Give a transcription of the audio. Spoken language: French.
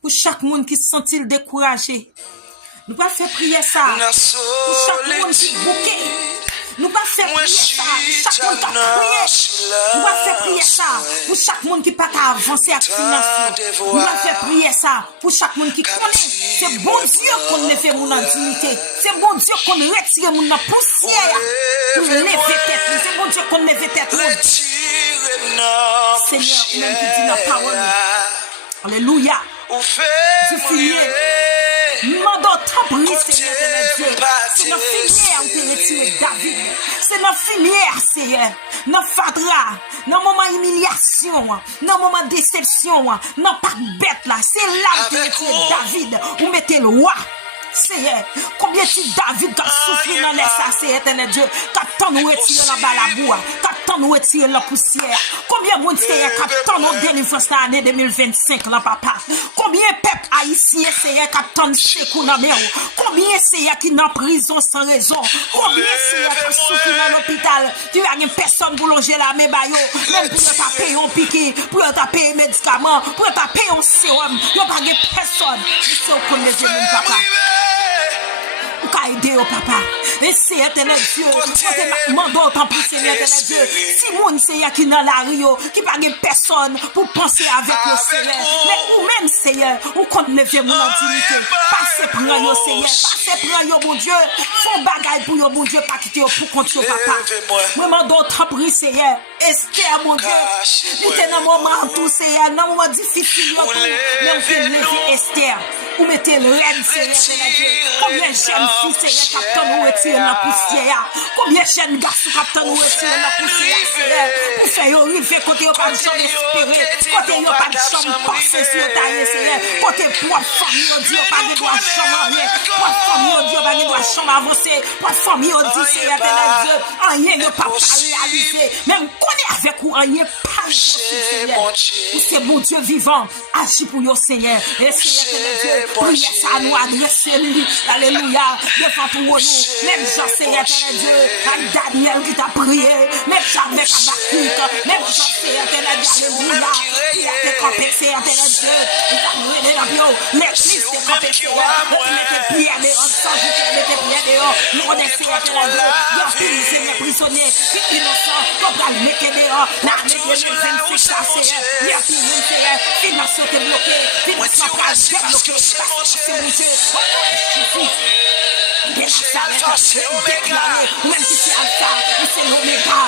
Pour chaque monde qui se sent découragé. Nous pas faire prier ça. Pour chaque monde qui bouquet. Nous pas faire prier ça. Chaque monde qui a prié. Nous pas faire prier ça. Pour chaque monde qui pas avancer avec finance. Nous pas faire prier ça. Pour chaque monde qui connaît. C'est bon Dieu qu'on ne fait mon intimité. C'est bon Dieu qu'on retire mon poussière. Pour lever tête. C'est bon Dieu qu'on lève tête. Seigneur, même qui dit la parole. Alléluia. Je finis. Mandons ta prière, Seigneur de Dieu. C'est notre filière où tu retires David. C'est notre filière, Seigneur. Notre fadra. Dans moment humiliation. Dans moment déception. Dans pas bête là. C'est là où tu retires David. Où mettez le roi. Seigneur, combien de David a souffert dans les sacrés, éternel Dieu, quand nous retirons la balaboua, quand nous retirons la poussière, combien de monde Seigneur, quand nous délivrons l'année 2025, là, papa, combien de peuple haïtien, Seigneur, quand nous secours dans mer, combien Seigneur qui est en prison sans raison, combien Seigneur qui souffre dans l'hôpital, tu as une personne pour loger la mébayo, même pour te payer un piqué, pour te payer un médicament, pour te payer un sérum, il n'y a pas de personne, je sais qu'on les aime, papa. Aider au papa. Et c'est éternel Dieu. Mandons tant plus, Seigneur éternel Dieu. Si mon Seigneur qui dans la Rio, qui pas de personne pour penser avec le Seigneur. Mais ou même Seigneur, ou qu'on lever mon intimité. Passez prendre yo Seigneur. Passez prendre yo mon Dieu. Font bagaille pour yo mon Dieu. Pas quitter pour compte yo papa. Moi mandons tant plus Seigneur. Esther mon Dieu. Il était dans moment tout Seigneur. Dans moment difficile. Même fait lever Esther. Ou mettez le reine Seigneur éternel Dieu. Combien j'aime Seigneur, captain nous retire la poussière. Combien de jeunes garçons captain nous retire la poussière, Seigneur. Pour faire arriver côté yo pas de chambre espérer, côté yo pas de chambre passer sur taille, Seigneur. Côté pour famille Dieu pas de droit chambre rien. Pour famille Dieu pas de droit chambre avancer. Pour famille dit Seigneur éternel Dieu, rien ne pas réaliser. Même connaît avec ou rien pas possible, Seigneur. C'est bon Dieu vivant, agis pour yo Seigneur. Et Seigneur éternel Dieu, priez ça nous adresser lui. Alléluia. Devant tout nous, même Jean Seigneur éternel Dieu, avec Daniel qui t'a prié, même Jean avec Habakkuk, même Jean Seigneur éternel Dieu, alléluia, il a été campé Seigneur éternel Dieu, il t'a brûlé dans le bio, l'église t'est campé Seigneur, il mettait pierre dehors, sans jeter, il mettait pierre dehors, nous on est Seigneur éternel Dieu, il a fini Seigneur prisonnier, qui innocent, qu'on va le mettre dehors, l'armée 2026 là Seigneur, il a fini Seigneur, financier t'est bloqué, financement pas débloqué, c'est mon Dieu, même si c'est Alpha, même si c'est l'Oméga,